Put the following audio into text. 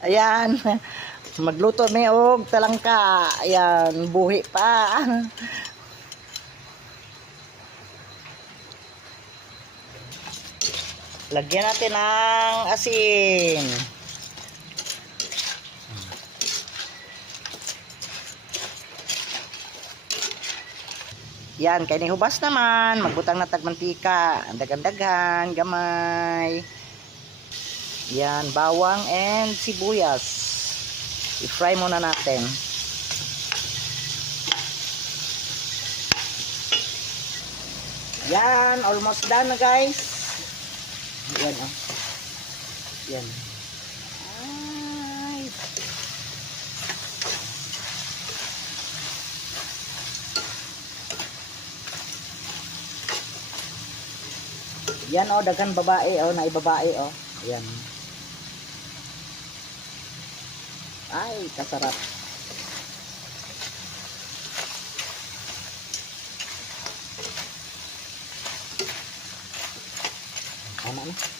Ayan. Magluto mi og talangka. Ayan, buhi pa. Lagyan natin ng asin. Yan, kay ni hubas naman, magbutang na tagmantika, andag-andagan, gamay. Yan, bawang and sibuyas. I-fry muna natin. Yan, almost done na guys. Yan oh. Yan. Ay. Yan oh, dagan babae oh, naibabae oh. Yan. Ay, kasarap. Tama na.